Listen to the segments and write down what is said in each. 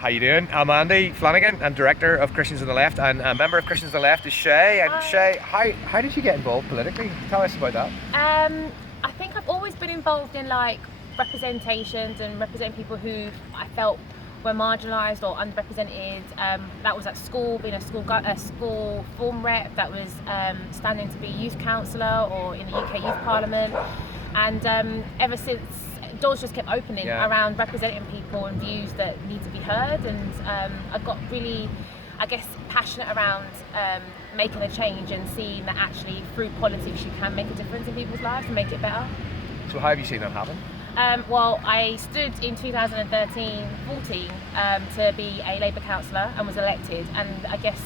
How you doing? I'm Andy Flannagan. I'm director of Christians on the Left, and a member of Christians on the Left is Seyi. And Seyi, how did you get involved politically? Tell us about that. I think I've always been involved in like representations and representing people who I felt were marginalised or underrepresented. That was at school, being a school form rep. That was standing to be youth councillor or in the UK Youth Parliament. And ever since, doors just kept opening around representing people and views that need to be heard. And I got really, I guess, passionate around making a change and seeing that actually through politics you can make a difference in people's lives and make it better. So how have you seen that happen? Well, I stood in 2013-14 to be a Labour councillor and was elected, and I guess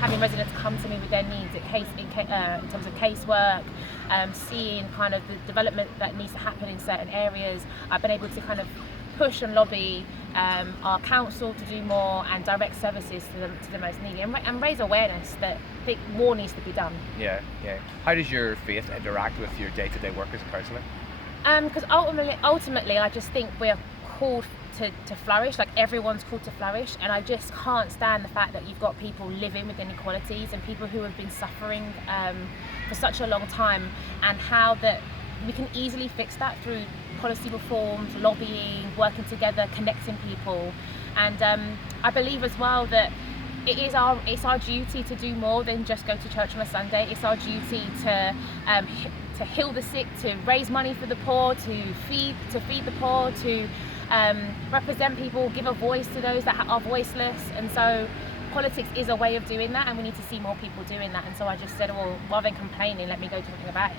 having residents come to me with their needs in terms of casework, seeing kind of the development that needs to happen in certain areas, I've been able to kind of push and lobby our council to do more and direct services to the most needy and raise awareness that I think more needs to be done. Yeah. How does your faith interact with your day-to-day work as a councillor? Because ultimately, I just think we're called to flourish. Like, everyone's called to flourish, and I just can't stand the fact that you've got people living with inequalities and people who have been suffering for such a long time, and how that we can easily fix that through policy reforms, lobbying, working together, connecting people. And I believe as well that it's our duty to do more than just go to church on a Sunday. It's our duty to heal the sick, to raise money for the poor, to feed the poor, to represent people, give a voice to those that are voiceless. And so politics is a way of doing that, and we need to see more people doing that. And so I just said, well, rather than complaining, let me go do something about it.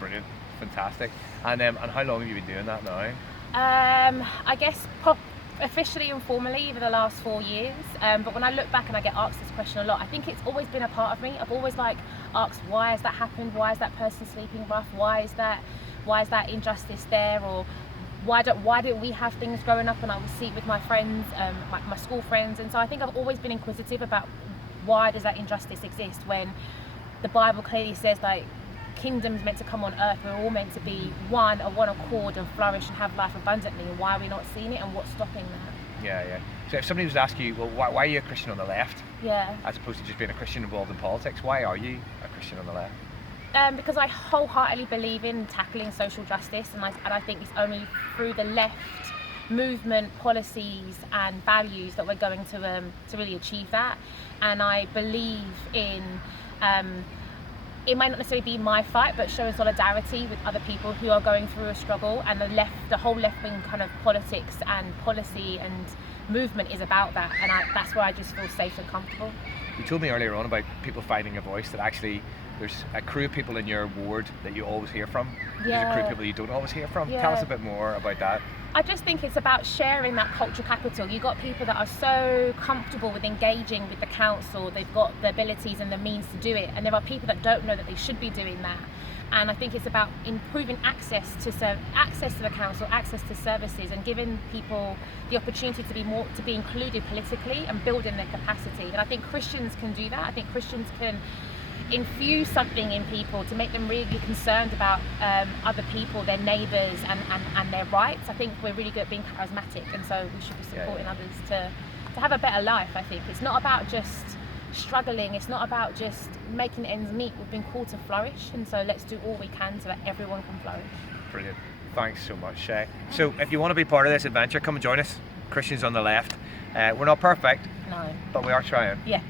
Brilliant, fantastic. And how long have you been doing that now? I guess officially and formally over the last 4 years, but when I look back and I get asked this question a lot, I think it's always been a part of me. I've always asked, why has that happened? Why is that person sleeping rough? Why is that injustice there? Or why didn't we have things growing up and I would see it with my friends, my school friends? And so I think I've always been inquisitive about why does that injustice exist when the Bible clearly says, like, kingdom's meant to come on earth, we're all meant to be one accord and flourish and have life abundantly, and why are we not seeing it, and what's stopping that? Yeah. So if somebody was to ask you, well, why are you a Christian on the left? Yeah. As opposed to just being a Christian involved in politics, why are you a Christian on the left? Because I wholeheartedly believe in tackling social justice, and I think it's only through the left movement, policies and values that we're going to really achieve that. And I believe in it might not necessarily be my fight, but showing solidarity with other people who are going through a struggle, and the whole left-wing kind of politics and policy and movement is about that, and that's where I just feel safe and comfortable. You told me earlier on about people finding a voice, that actually there's a crew of people in your ward that you always hear from. There's a crew of people you don't always hear from. Tell us a bit more about that. I just think it's about sharing that cultural capital. You've got people that are so comfortable with engaging with the council, they've got the abilities and the means to do it, and there are people that don't know that they should be doing that. And I think it's about improving access to the council, access to services, and giving people the opportunity to be included politically and building their capacity. And I think Christians can do that. I think Christians can infuse something in people to make them really concerned about other people, their neighbours and their rights. I think we're really good at being charismatic, and so we should be supporting others to have a better life. I think it's not about just struggling, it's not about just making ends meet. We've been called to flourish, and so let's do all we can so that everyone can flourish. Brilliant. Thanks so much, Seyi. So if you want to be part of this adventure, come and join us, Christians on the Left. We're not perfect, No, but we are trying. Yeah.